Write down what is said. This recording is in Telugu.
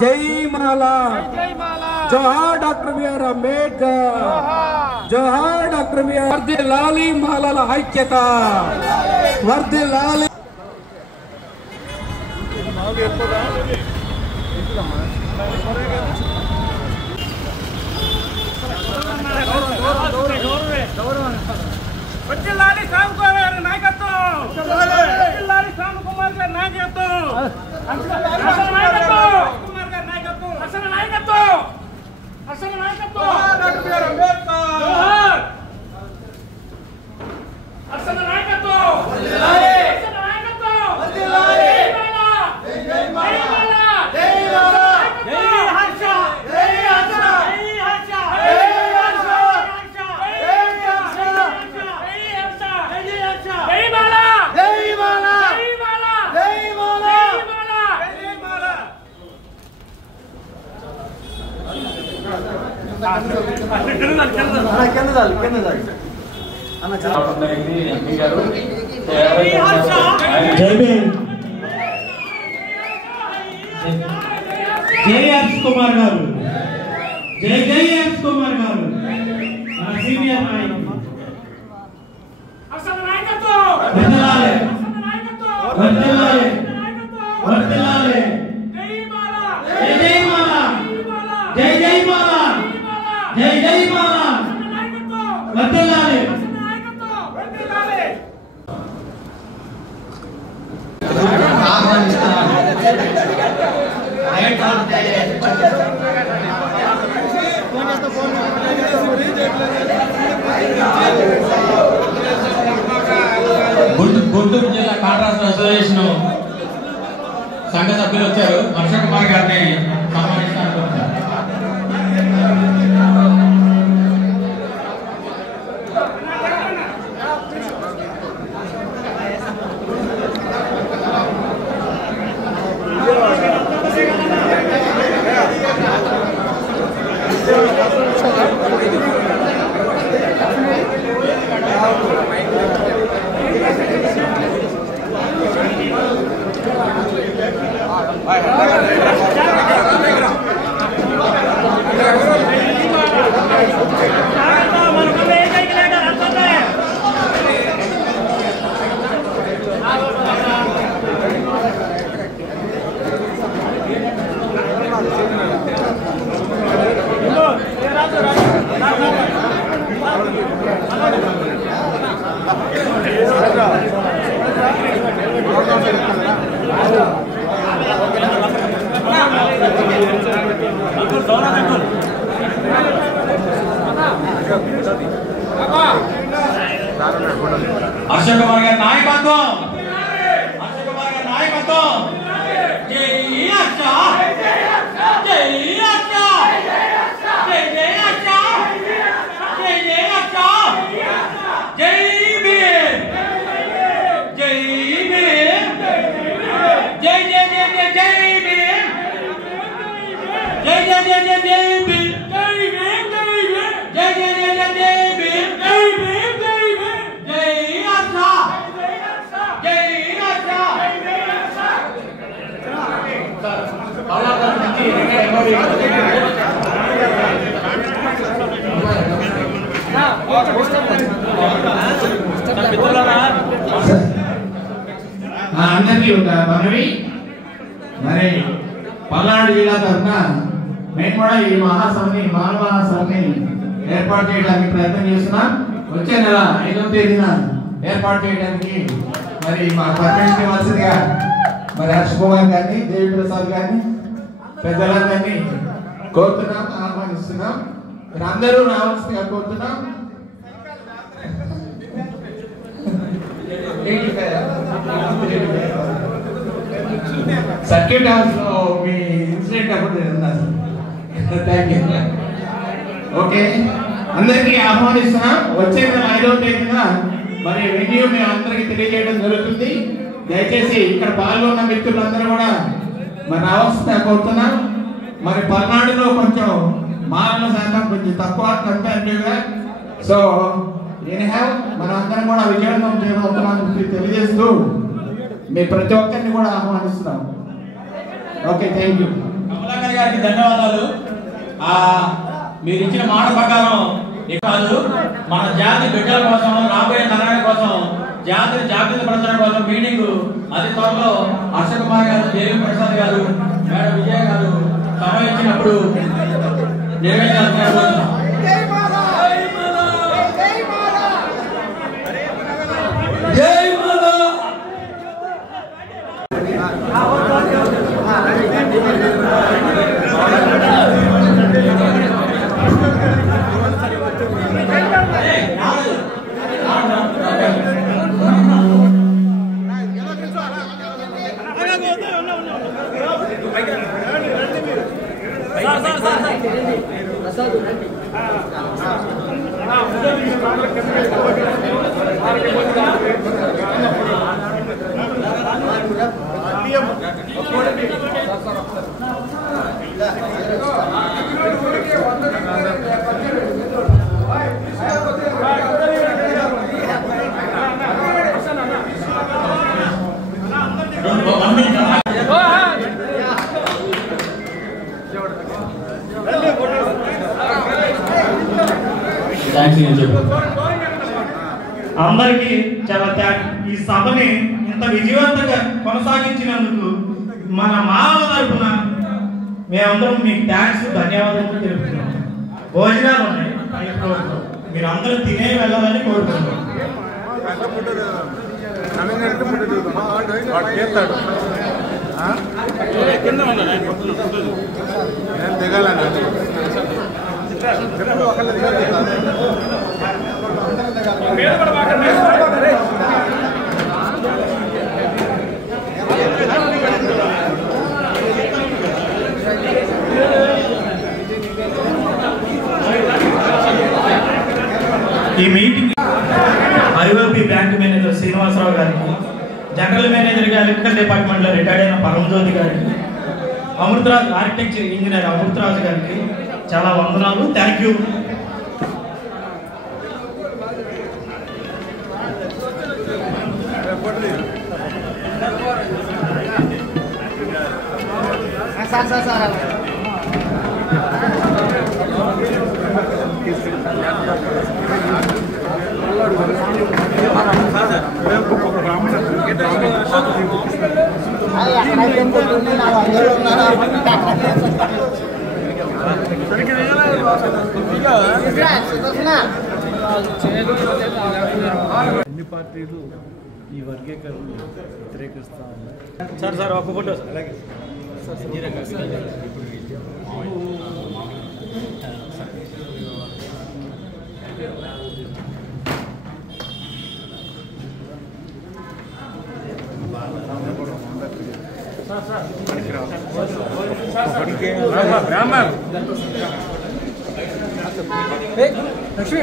జై మాలా, జోహార్ డాక్టర్ బిఆర్ అంబేద్కర్, జోహార్ డాక్టర్ బిఆర్. వర్ధిల్లాలి మాలల ఐక్యత, వర్ధిల్లాలి. వర్ధిల్లాలి శ్యామ్ కుమార్ గారి నాయకత్వం, వర్ధిల్లాలి శ్యామ్ కుమార్ గారి నాయకత్వం, అసలు నాయకత్వం, అసలు నాయకత్వం, అసలు నాయకత్వం, డాక్టర్ బిఆర్ అంబేద్కర్, జోహార్, అసలు నాయకత్వం, వర్ధిల్లాలి, అసలు నాయకత్వం, వర్ధిల్లాలి, జై మాలా, జై మాలా, జై హర్ష, జై హర్ష, జై హర్ష, జై హర్ష, జై మాలా, జై మాలా, జై మాలా, జై మాలా, జై మాలా. జై హర్ష్ కుమార్ గారు, జై జై హర్ష్ కుమార్ గారు, మన సీనియర్ నాయకుడు. అసలు నాయకత్వం, వర్ధిల్లాలి, అసలు నాయకత్వం, వర్ధిల్లాలి, వర్ధిల్లాలి. జై మాలా, జై జై మాలా, జై జై మాలా, జై జై మాలా, అసలు నాయకత్వం, వర్ధిల్లాలి. అసలు నాయకత్వం, వర్ధిల్లాలి. గుంటూరు జిల్లా కాంట్రాక్టర్ అసోసియేషన్ సంఘ సభ్యులు వచ్చారు. హర్ష కుమార్ గారిని సన్మానిస్తారు. హర్ష కుమార్ గారి నాయకత్వం, హర్ష కుమార్ గారి నాయకత్వం. జై హర్ష, జై హర్ష, జై హర్ష, జై జై హర్ష, జై జై హర్ష, జై భీమ్, జై భీమ్, జై జై జై జై జై భీమ్, జై జై జై జై జై భీమ్, జై భీమ్, జై జై జై జై జై భీమ్, జై భీమ్, జై భీమ్, జై హర్ష, జై హర్ష, జై హర్ష. అందరికీ ఒక మనవి, మరి పల్నాడు జిల్లా తరఫున మేము కూడా ఈ మహాసభని మహాసభని ఏర్పాటు చేయడానికి ప్రయత్నం చేస్తున్నాం. వచ్చే నెల 5వ తేదీన ఏర్పాటు చేయడానికి మరి మా పర్మిషన్ ఇవ్వాల్సిందిగా మరి హర్ష కుమార్ గారిని, దేవి ప్రసాద్ గారిని, పెద్దలందరినీ కోరుతున్నాం, ఆహ్వానిస్తున్నాం. మీరు అందరూ రావాల్సిందిగా కోరుతున్నాం. సర్క్యూట్ హౌస్ లో మీ ఇన్సిడెంట్ అప్పుడు థ్యాంక్ యూ. ఓకే, అందరికీ ఆహ్వానిస్తున్నాం. వచ్చే నెల 5వ తేదీన మరి వెన్యూ మేము అందరికీ తెలియజేయడం జరుగుతుంది. దయచేసి ఇక్కడ పాల్గొన్న మిత్రులందరూ కూడా మరి రావాల్సిందిగా కోరుతున్నాం. మరి పల్నాడులో కొంచెం మానవ శాతం కొంచెం తక్కువ కంపారిటివ్గా. సో ఎనీహౌ మనం అందరం కూడా విజయవంతం చేయబోతున్నామని తెలియజేస్తూ మీ ప్రతి ఒక్కరిని కూడా ఆహ్వానిస్తున్నాం. Okay, thank you. గారికి ధన్యవాదాలు. మీరు ఇచ్చిన మాట ప్రకారం కాదు, మన జాతి బిడ్డల కోసం, రాబోయే తరాల కోసం, జాతిని జాగ్రత్త పరచడం కోసం మీటింగ్ అతి త్వరలో హర్ష కుమార్ గారు, దేవి ప్రసాద్ గారు, మేడం విజయ్ గారు సమయం ఇచ్చినప్పుడు నిర్వహించాల్సిన అందరికీ చాలా ఈ సభని ఇంత విజయవంతంగా కొనసాగించినందుకు మన మానవ తరఫున మేమందరం మీకు థ్యాంక్స్, ధన్యవాదాలు తెలుపుతున్నాం. భోజనాలు ఉన్నాయి, మీరు అందరూ తినే వెళ్ళాలని కోరుకుంటున్నాం. ఈ meeting IOP bank manager Srinivasarao గారికి, జనరల్ మేనేజర్ గా ఎలక్ట్రికల్ డిపార్ట్మెంట్ లో రిటైర్డ్ అయిన పరమజ్యోతి గారికి, అమృతరాజ్ ఆర్కిటెక్చర్ ఇంజనీర్ అమృతరాజు గారికి చాలా వందనాలు. Thank you. అన్ని పార్టీలు ఈ వర్గీకరణ వ్యతిరేకిస్తా ఉన్నాయి. సార్ ఒక ఫోటో అలాగే లక్ష్మి